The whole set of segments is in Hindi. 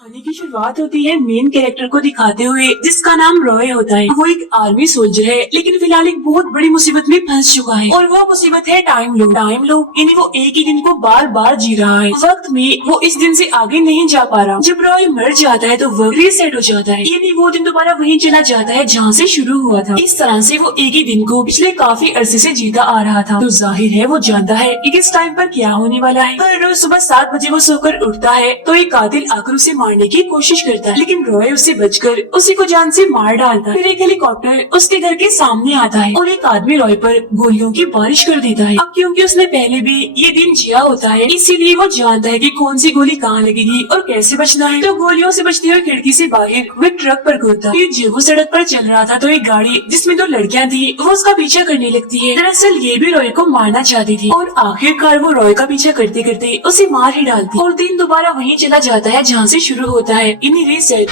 कहानी की शुरुआत होती है मेन कैरेक्टर को दिखाते हुए जिसका नाम रॉय होता है। वो एक आर्मी सोल्जर है लेकिन फिलहाल एक बहुत बड़ी मुसीबत में फंस चुका है और वो मुसीबत है टाइम लूप। टाइम लूप यानी वो एक ही दिन को बार बार जी रहा है। वक्त में वो इस दिन से आगे नहीं जा पा रहा। जब रॉय मर जाता है तो वक्त रीसेट हो जाता है यानी वो दिन दोबारा वहीं चला जाता है जहाँ से शुरू हुआ था। इस तरह से वो एक ही दिन को पिछले काफी अरसे से जीता आ रहा था। तो जाहिर है वो जानता है कि किस टाइम पर क्या होने वाला है। हर रोज सुबह 7 बजे वो सोकर उठता है तो एक कातिल आकर उसे मारने की कोशिश करता है लेकिन रॉय उससे बचकर उसी को जान से मार डालता है। फिर एक हेलीकॉप्टर उसके घर के सामने आता है और एक आदमी रॉय पर गोलियों की बारिश कर देता है। अब क्योंकि उसने पहले भी ये दिन जिया होता है इसीलिए वो जानता है कि कौन सी गोली कहाँ लगेगी और कैसे बचना है। तो गोलियों से बचते हुए खिड़की से बाहर वो ट्रक पर कूदता है। जब वो सड़क पर चल रहा था तो एक गाड़ी जिसमें 2 लड़कियां थी वो उसका पीछा करने लगती है। दरअसल ये भी रॉय को मारना चाहती थी और आखिरकार वो रॉय का पीछा करते करते उसे मार ही डालती और दिन दोबारा वहीं चला जाता है जहाँ से शुरू होता है इन रीसेट।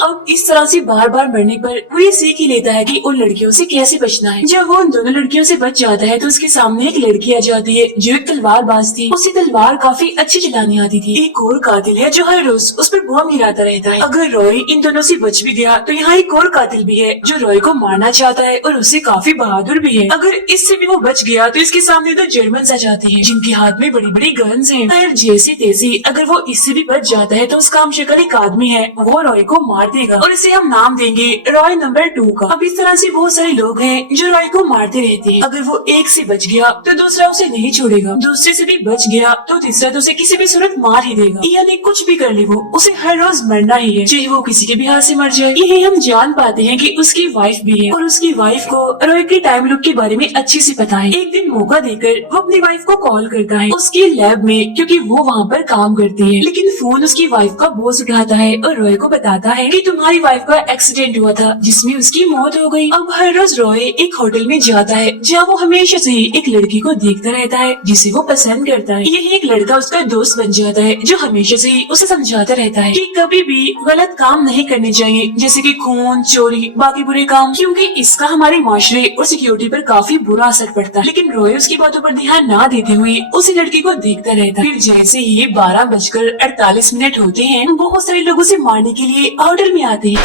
अब इस तरह से बार बार मरने पर वो ये सीख ही लेता है कि उन लड़कियों से कैसे बचना है। जब वो उन दोनों लड़कियों से बच जाता है तो उसके सामने एक लड़की आ जाती है जो एक तलवारबाज थी। उसे तलवार काफी अच्छी चलानी आती थी। एक और कातिल है जो हर रोज उस पर बम गिराता रहता है। अगर रॉय इन दोनों से बच भी गया तो यहाँ एक और कातिल भी है जो रॉय को मारना चाहता है और उसे काफी बहादुर भी है। अगर इससे भी वो बच गया तो इसके सामने 2 जर्मन आ जाते हैं जिनके हाथ में बड़ी बड़ी गन्स हैं। खैर जैसी तैसी अगर वो इससे भी बच जाता है तो उसका हम शक्ल एक आदमी है वो रॉय को मार देगा और इसे हम नाम देंगे रॉय नंबर 2 का। अब इस तरह से बहुत सारे लोग हैं जो रॉय को मारते रहते हैं। अगर वो एक से बच गया तो दूसरा उसे नहीं छोड़ेगा, दूसरे से भी बच गया तो तीसरा तो उसे किसी भी सूरत मार ही देगा। यानी कुछ भी कर ले वो उसे हर रोज मरना ही है, चाहे वो किसी के भी हाथ से मर जाए। यही हम जान पाते हैं कि उसकी वाइफ भी है और उसकी वाइफ को रॉय के टाइम लूप के बारे में अच्छे से पता है। एक दिन मौका देकर वो अपनी वाइफ को कॉल करता है उसकी लैब में क्योंकि वो वहाँ पर काम करती है। लेकिन फोन उसकी वाइफ का बॉस उठाता है और रॉय को बताता है कि तुम्हारी वाइफ का एक्सीडेंट हुआ था जिसमें उसकी मौत हो गई। अब हर रोज रॉय एक होटल में जाता है जहाँ वो हमेशा से एक लड़की को देखता रहता है जिसे वो पसंद करता है। यही एक लड़का उसका दोस्त बन जाता है जो हमेशा से ही उसे समझाता रहता है कि कभी भी गलत काम नहीं करने चाहिए जैसे कि खून, चोरी, बाकी बुरे काम, क्योंकि इसका हमारे माशरे और सिक्योरिटी पर काफी बुरा असर पड़ता है। लेकिन रॉय उसकी बातों पर ध्यान न देते हुए उसी लड़की को देखता रहता है। फिर जैसे ही 12:48 होते हैं बहुत सारे लोग उसे मारने के लिए होटल में आते हैं।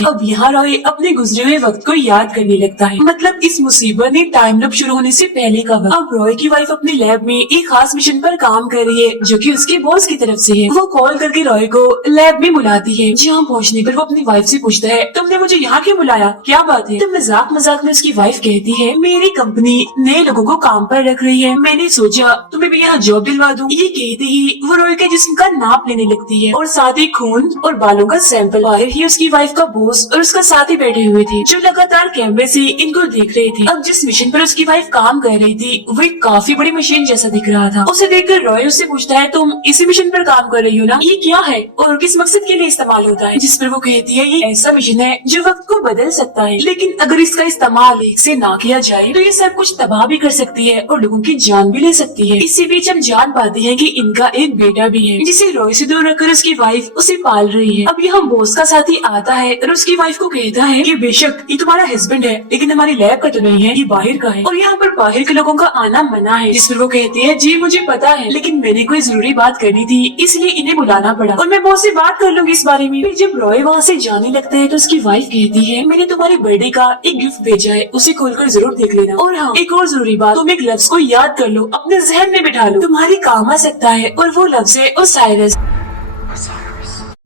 अब यहाँ रॉय अपने गुजरे हुए वक्त को याद करने लगता है, मतलब इस मुसीबत ने टाइम लूप शुरू होने से पहले का वक्त। अब रॉय की वाइफ अपनी लैब में एक खास मिशन पर काम कर रही है जो कि उसके बॉस की तरफ से है। वो कॉल करके रॉय को लैब में बुलाती है जहाँ पहुँचने पर वो अपनी वाइफ से पूछता है तुमने मुझे यहाँ क्यों बुलाया, क्या बात है। तो मजाक मजाक में उसकी वाइफ कहती है मेरी कंपनी नए लोगों को काम पर रख रही है, मैंने सोचा तुम्हें भी यहाँ जॉब दिलवा दूँ। ये कहते ही वो रॉय के जिस्म का नाप लेने लगती है और साथ ही खून और बालों का सैंपल। बाहर ही उसकी वाइफ का और उसका साथी बैठे हुए थे जो लगातार कैमरे से इनको देख रहे थे। अब जिस मिशन पर उसकी वाइफ काम कर रही थी वो एक काफी बड़ी मशीन जैसा दिख रहा था। उसे देखकर रॉय उससे पूछता है तुम इसी मिशन पर काम कर रही हो ना, ये क्या है और किस मकसद के लिए इस्तेमाल होता है। जिस पर वो कहती है ये ऐसा मिशन है जो वक्त को बदल सकता है, लेकिन अगर इसका इस्तेमाल एक से ना किया जाए तो ये सब कुछ तबाह भी कर सकती है और लोगों की जान भी ले सकती है। इसी बीच हम जान पाते हैं कि इनका एक बेटा भी है जिसे रॉय से दूर रखकर उसकी वाइफ उसे पाल रही है। अब यहाँ बॉस का साथी आता है और उसकी वाइफ को कहता है कि बेशक ये तुम्हारा हस्बैंड है लेकिन हमारी लैब का तो नहीं है, ये बाहर का है और यहाँ पर बाहर के लोगों का आना मना है। जिस पर वो कहती है जी मुझे पता है लेकिन मैंने कोई जरूरी बात करनी थी इसलिए इन्हें बुलाना पड़ा और मैं बॉस से बात कर लूंगी इस बारे में। फिर जब रॉय वहाँ से जाने लगता है तो उसकी वाइफ कहती है मैंने तुम्हारे बर्थडे का एक गिफ्ट भेजा है, उसे खोलकर जरूर देख लेना। और हाँ एक और जरूरी बात, तुम एक लफ्ज को याद कर लो, अपने जहन में बिठा लो, तुम्हारी काम आ सकता है और वो लफ्ज है ओसाइरस।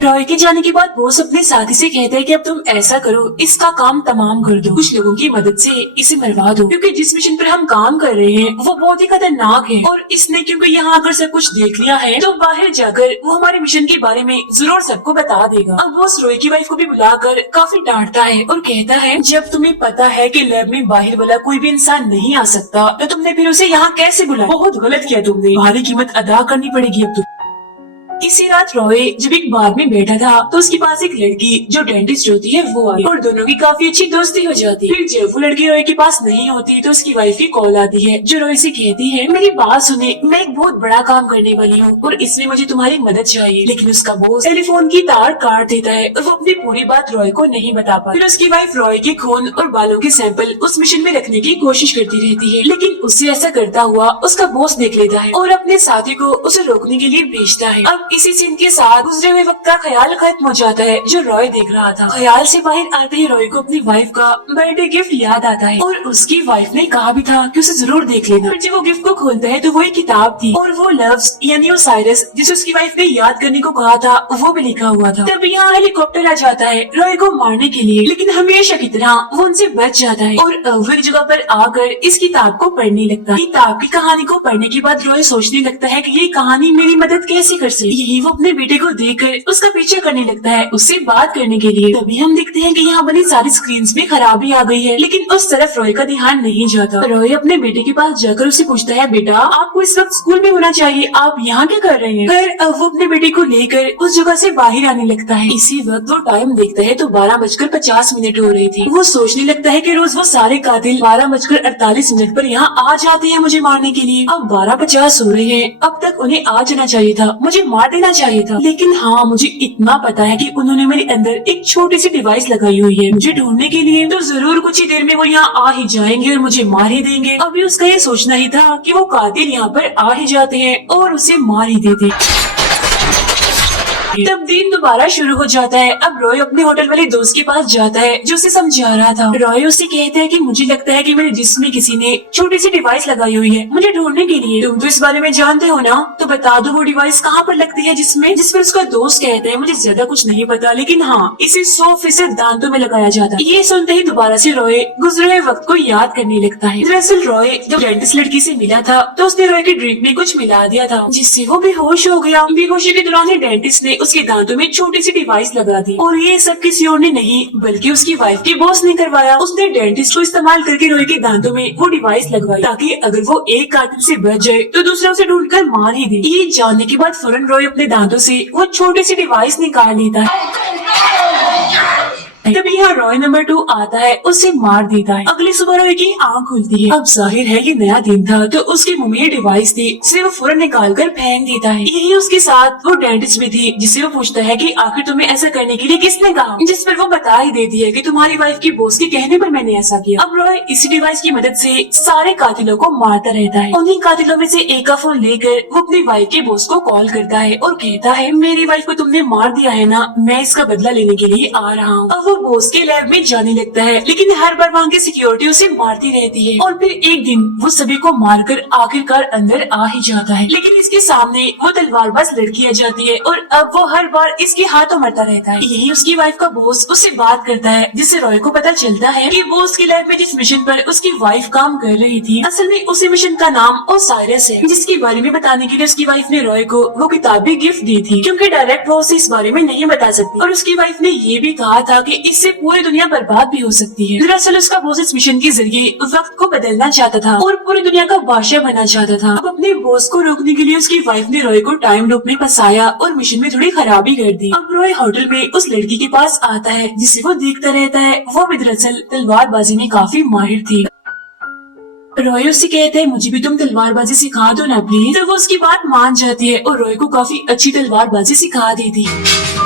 रॉय के जाने के बाद बॉस अपने साथी से कहता है कि अब तुम ऐसा करो इसका काम तमाम कर दो, कुछ लोगों की मदद से इसे मरवा दो क्योंकि जिस मिशन पर हम काम कर रहे हैं वो बहुत ही खतरनाक है और इसने क्योंकि यहाँ आकर सब कुछ देख लिया है तो बाहर जाकर वो हमारे मिशन के बारे में जरूर सबको बता देगा। अब बॉस रॉय की वाइफ को भी बुलाकर काफी डांटता है और कहता है जब तुम्हें पता है कि लैब में बाहर वाला कोई भी इंसान नहीं आ सकता तो तुमने फिर उसे यहाँ कैसे बुलाया, बहुत गलत किया तुमने, भारी कीमत अदा करनी पड़ेगी अब इसी रात रॉय जब एक बार में बैठा था तो उसके पास एक लड़की जो डेंटिस्ट होती है वो आई और दोनों की काफी अच्छी दोस्ती हो जाती है। फिर जब वो लड़की रॉय के पास नहीं होती तो उसकी वाइफ की कॉल आती है जो रॉय से कहती है, मेरी बात सुने, मैं एक बहुत बड़ा काम करने वाली हूँ और इसमें मुझे तुम्हारी मदद चाहिए। लेकिन उसका बॉस टेलीफोन की तार काट देता है और वो अपनी पूरी बात रॉय को नहीं बता पाती। फिर उसकी वाइफ रॉय के खून और बालों के सैंपल उस मिशन में रखने की कोशिश करती रहती है, लेकिन उससे ऐसा करता हुआ उसका बॉस देख लेता है और अपने साथी को उसे रोकने के लिए भेजता है। अब इसी सीन के साथ गुजरे हुए वक्त का ख्याल खत्म हो जाता है जो रॉय देख रहा था। ख्याल से बाहर आते ही रॉय को अपनी वाइफ का बर्थडे गिफ्ट याद आता है और उसकी वाइफ ने कहा भी था कि उसे जरूर देख लेना। फिर जब वो गिफ्ट को खोलता है तो वो एक किताब थी और वो लव्स यानी ओसाइरस जिसे उसकी वाइफ ने याद करने को कहा था वो भी लिखा हुआ था। तब यहाँ हेलीकॉप्टर आ जाता है रॉय को मारने के लिए, लेकिन हमेशा की तरह वो उनसे बच जाता है और वो एक जगह पर आकर इस किताब को पढ़ने लगता है। किताब की कहानी को पढ़ने के बाद रॉय सोचने लगता है कि ये कहानी मेरी मदद कैसे कर सकती है। यही वो अपने बेटे को देखकर उसका पीछे करने लगता है उससे बात करने के लिए। तभी हम देखते हैं कि यहाँ बनी सारी स्क्रीन्स में खराबी आ गई है, लेकिन उस तरफ रॉय का ध्यान नहीं जाता। रॉय अपने बेटे के पास जाकर उसे पूछता है, बेटा आपको इस वक्त स्कूल में होना चाहिए, आप यहाँ क्या कर रहे हैं। फिर वो अपने बेटे को लेकर उस जगह से बाहर आने लगता है। इसी वक्त वो टाइम देखता है तो 12:50 हो रही थी। वो सोचने लगता है कि रोज वो सारे कातिल 12:48 पर यहाँ आ जाते हैं मुझे मारने के लिए। अब 12:50 हो रहे हैं, अब तक उन्हें आ जाना चाहिए था, मुझे मार देना चाहिए था। लेकिन हाँ, मुझे इतना पता है कि उन्होंने मेरे अंदर एक छोटी सी डिवाइस लगाई हुई है मुझे ढूंढने के लिए, तो जरूर कुछ ही देर में वो यहाँ आ ही जाएंगे और मुझे मार ही देंगे। अभी उसका ये सोचना ही था कि वो कातिल यहाँ पर आ ही जाते हैं और उसे मार ही देते। तब दिन दोबारा शुरू हो जाता है। अब रॉय अपने होटल वाले दोस्त के पास जाता है जो उसे समझा रहा था। रॉय उससे कहता है कि मुझे लगता है कि मेरे जिस्म में किसी ने छोटी सी डिवाइस लगाई हुई है मुझे ढूंढने के लिए। तुम तो इस बारे में जानते हो ना, तो बता दो वो डिवाइस कहाँ पर लगती है जिसमें। जिस पर उसका दोस्त कहता है, मुझे ज्यादा कुछ नहीं पता, लेकिन हाँ इसे 100% दांतों में लगाया जाता है। ये सुनते ही दोबारा से रॉय गुजरे हुए वक्त को याद करने लगता है। दरअसल रॉय जब डेंटिस्ट लड़की से मिला था तो उसने रॉय के ड्रिंक में कुछ मिला दिया था जिससे वो बेहोश हो गया। बेहोशी के दौरान डेंटिस्ट ने उसके दांतों में छोटी सी डिवाइस लगा दी और ये सब किसी और ने नहीं बल्कि उसकी वाइफ के बॉस ने करवाया। उसने डेंटिस्ट को इस्तेमाल करके रॉय के दांतों में वो डिवाइस लगवाई ताकि अगर वो एक कातिल से बच जाए तो दूसरा उसे ढूंढकर मार ही दे। ये जानने के बाद फौरन रॉय अपने दांतों से वो छोटी सी डिवाइस निकाल लेता है। तभी यहाँ रॉय नंबर 2 आता है, उसे मार देता है। अगली सुबह रॉय की आँख खुलती है। अब जाहिर है ये नया दिन था तो उसके मुंह में ये डिवाइस थी जिसे वो फौरन निकाल कर फेंक देता है। यही उसके साथ वो डेंटिस्ट भी थी जिससे वो पूछता है कि आखिर तुम्हें ऐसा करने के लिए किसने कहा, जिस पर वो बता ही देती है कि तुम्हारी वाइफ के बॉस के कहने पर मैंने ऐसा किया। अब रॉय इसी डिवाइस की मदद से सारे कातिलों को मारता रहता है। उन्हीं कातिलों में से एक का फोन लेकर वो अपनी वाइफ के बॉस को कॉल करता है और कहता है, मेरी वाइफ को तुमने मार दिया है ना, मैं इसका बदला लेने के लिए आ रहा हूँ। अब वो बॉस के लैब में जाने लगता है, लेकिन हर बार वहाँ की सिक्योरिटी उसे मारती रहती है और फिर एक दिन वो सभी को मारकर आखिरकार अंदर आ ही जाता है। लेकिन इसके सामने वो तलवारबाज लड़की आ जाती है और अब वो हर बार इसके हाथों मरता रहता है। यही उसकी वाइफ का बॉस उससे बात करता है जिससे रॉय को पता चलता है कि वो उसकी लैब में जिस मिशन पर उसकी वाइफ काम कर रही थी असल में उसी मिशन का नाम ओसाइरस है, जिसके बारे में बताने के लिए उसकी वाइफ ने रॉय को वो किताब भी गिफ्ट दी थी क्योंकि डायरेक्ट वो उसे इस बारे में नहीं बता सकती। और उसकी वाइफ ने ये भी कहा था कि इससे पूरी दुनिया बर्बाद भी हो सकती है। दरअसल उसका बॉस इस मिशन के जरिए वक्त को बदलना चाहता था और पूरी दुनिया का बादशाह बनना चाहता था। अब अपने बॉस को रोकने के लिए उसकी वाइफ ने रॉय को टाइम लूप में फंसाया और मिशन में थोड़ी खराबी कर दी। अब रॉय होटल में उस लड़की के पास आता है जिसे वो देखता रहता है। वो भी दरअसल तलवारबाजी में काफी माहिर थी। रॉय उससे कहता है, मुझे भी तुम तलवारबाजी सिखा दो ना प्लीज। तो वो उसकी बात मान जाती है और रॉय को काफी अच्छी तलवारबाजी सिखा देती है।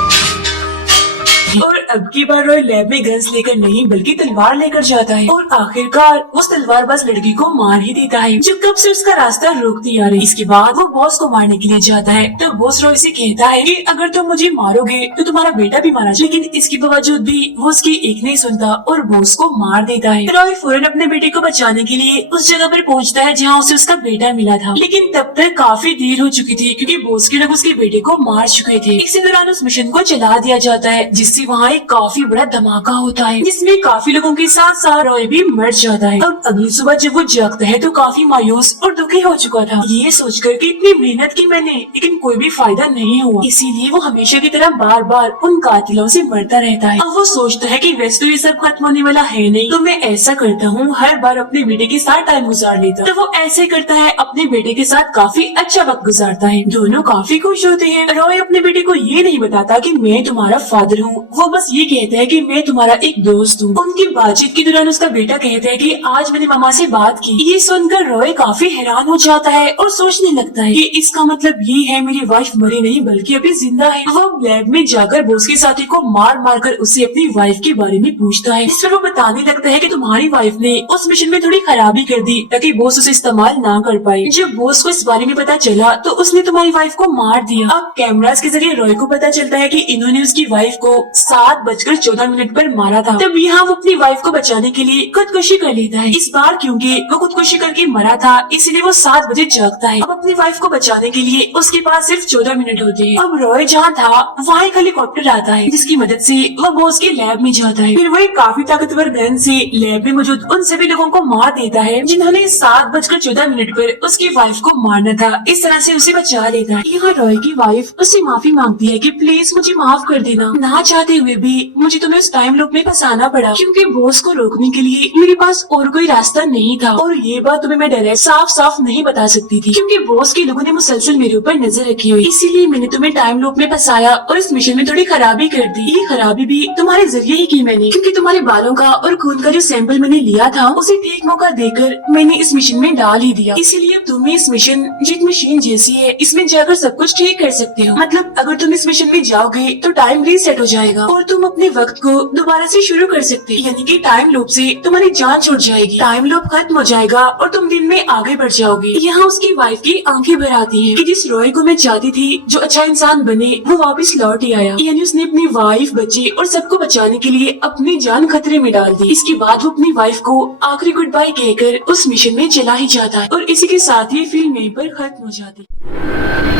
और अब की बार रॉय लैब में गन्स लेकर नहीं बल्कि तलवार लेकर जाता है और आखिरकार उस तलवारबाज लड़की को मार ही देता है जो कब से उसका रास्ता रोकती आ रही। इसके बाद वो बॉस को मारने के लिए जाता है तो बॉस रॉय से कहता है कि अगर तुम मुझे मारोगे तो तुम्हारा बेटा भी मारा जाए। लेकिन इसके बावजूद भी वो उसकी एक नहीं सुनता और बॉस को मार देता है। रॉय फौरन अपने बेटे को बचाने के लिए उस जगह पर पहुँचता है जहाँ उसे उसका बेटा मिला था, लेकिन तब तक काफी देर हो चुकी थी क्योंकि बॉस के लोग उसके बेटे को मार चुके थे। इसी दौरान उस मिशन को चला दिया जाता है जिससे वहाँ एक काफी बड़ा धमाका होता है जिसमें काफी लोगों के साथ साथ रॉय भी मर जाता है। अब अगली सुबह जब वो जागता है तो काफी मायूस और दुखी हो चुका था, ये सोचकर कि इतनी मेहनत की मैंने लेकिन कोई भी फायदा नहीं हुआ, इसीलिए वो हमेशा की तरह बार बार उन कातिलों से मरता रहता है। अब वो सोचता है कि वैसे तो ये सब खत्म होने वाला है नहीं, तो मैं ऐसा करता हूँ हर बार अपने बेटे के साथ टाइम गुजार लेता। तो वो ऐसे करता है, अपने बेटे के साथ काफी अच्छा वक्त गुजारता है, दोनों काफी खुश होते हैं। रॉय अपने बेटे को ये नहीं बताता कि मैं तुम्हारा फादर हूँ, वो बस ये कहता है कि मैं तुम्हारा एक दोस्त हूँ। उनकी बातचीत के दौरान उसका बेटा कहता है कि आज मैंने मामा से बात की। ये सुनकर रॉय काफी हैरान हो जाता है और सोचने लगता है कि इसका मतलब ये है मेरी वाइफ मरी नहीं बल्कि अभी जिंदा है। वो लैब में जाकर बॉस के साथी को मार मार कर उससे अपनी वाइफ के बारे में पूछता है, जिस पर वो बताने लगता है कि तुम्हारी वाइफ ने उस मिशन में थोड़ी खराबी कर दी ताकि बॉस उसे इस्तेमाल ना कर पाए। जब बॉस को इस बारे में पता चला तो उसने तुम्हारी वाइफ को मार दिया। अब कैमरास के जरिए रॉय को पता चलता है कि इन्होंने उसकी वाइफ को 7:14 पर मारा था। तब यहाँ वो अपनी वाइफ को बचाने के लिए खुदकुशी कर लेता है। इस बार क्योंकि वो खुदकुशी करके मरा था इसलिए वो 7 बजे जागता है। अब अपनी वाइफ को बचाने के लिए उसके पास सिर्फ 14 मिनट होते हैं। अब रॉय जहाँ था वहाँ एक हेलीकॉप्टर आता है जिसकी मदद से वो बॉस के लैब में जाता है। फिर वो एक काफी ताकतवर गन से लैब में मौजूद उन सभी लोगों को मार देता है जिन्होंने 7:14 पर उसकी वाइफ को मारना था। इस तरह से उसे बचा लेता है। यहाँ रॉय की वाइफ उससे माफी मांगती है कि प्लीज मुझे माफ कर देना, ना चाहते हुए भी मुझे तुम्हें उस टाइम लूप में फंसाना पड़ा क्योंकि बॉस को रोकने के लिए मेरे पास और कोई रास्ता नहीं था। और ये बात तुम्हें मैं डायरेक्ट साफ साफ नहीं बता सकती थी क्योंकि बॉस के लोगों ने मुसलसल मेरे ऊपर नजर रखी हुई, इसीलिए मैंने तुम्हें टाइम लूप में फंसाया और इस मिशन में थोड़ी खराबी कर दी। ये खराबी भी तुम्हारे जरिए ही की मैंने, क्योंकि तुम्हारे बालों का और खून का जो सैंपल मैंने लिया था उसे ठीक मौका देकर मैंने इस मिशन में डाल ही दिया। इसीलिए अब तुम्हें इस मिशन जो एक मशीन जैसी है इसमें जाकर सब कुछ ठीक कर सकते हो। मतलब अगर तुम इस मिशन में जाओगे तो टाइम रीसेट हो जाएगा और तुम अपने वक्त को दोबारा से शुरू कर सकते हो, यानी कि टाइम लूप से तुम्हारी जान छूट जाएगी, टाइम लूप खत्म हो जाएगा और तुम दिन में आगे बढ़ जाओगे। यहाँ उसकी वाइफ की आंखें भर आती हैं कि जिस रॉय को मैं चाहती थी जो अच्छा इंसान बने वो वापस लौट ही आया, यानी उसने अपनी वाइफ, बच्चे और सबको बचाने के लिए अपनी जान खतरे में डाल दी। इसके बाद वो अपनी वाइफ को आखिरी गुड बाय कहकर उस मिशन में चला ही जाता है और इसी के साथ ही फिल्म यहीं पर खत्म हो जाती है।